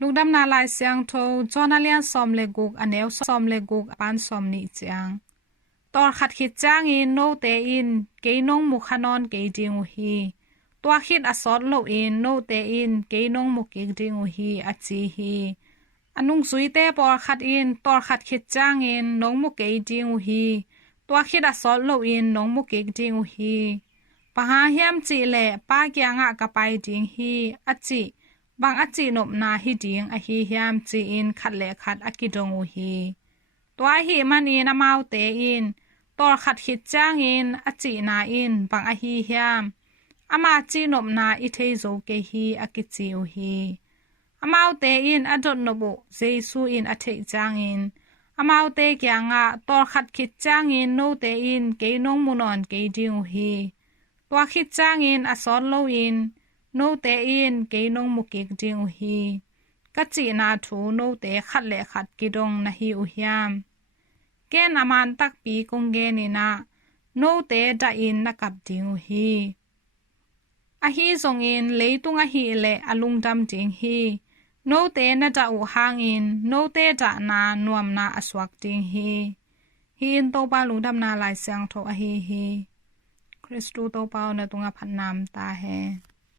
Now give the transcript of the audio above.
Lungdamna Lai Siangtho Jonalian som le guk aneu som le guk pan som ni chiang Tawlkhat khit ciangin no te in kidong mukhanon kiding hi tua khit asot lo in no te in kidong mukiding hi achi hi nungzuite pawlkhat in Tawlkhat khit ciangin nong mukiding hi tua khit asot lo in nong mukiding hi paha hiam chi le pa kiangah ka pai ding hi achi bang achi nopna hi ding ahih hiam chi in khat le khat akidong hi tua hi man in Amaute in Tawlkhat khit ciangin achi na in bang ahih hiam ama chi nopna i thei zo ke hi akichi hi Amaute in adot nobu Jesu in athei ciangin Amaute kiangah Tawlkhat khit ciangin no te in kidong munon kiding hi tua khit ciangin asot lo in no te in kidong mukiding hi kachi na thu no te khat le khat kidong na hi hiam ken aman takpi kong genina no te dahin na kap ding hi ahih zongin leitung ahih le alungdam ding hi no te na da u hangin no te da na nuam na aswak ding hi in to pa lungdamna Lai Siangtho ahih hi Kristu to pa na tunga phatnam ta he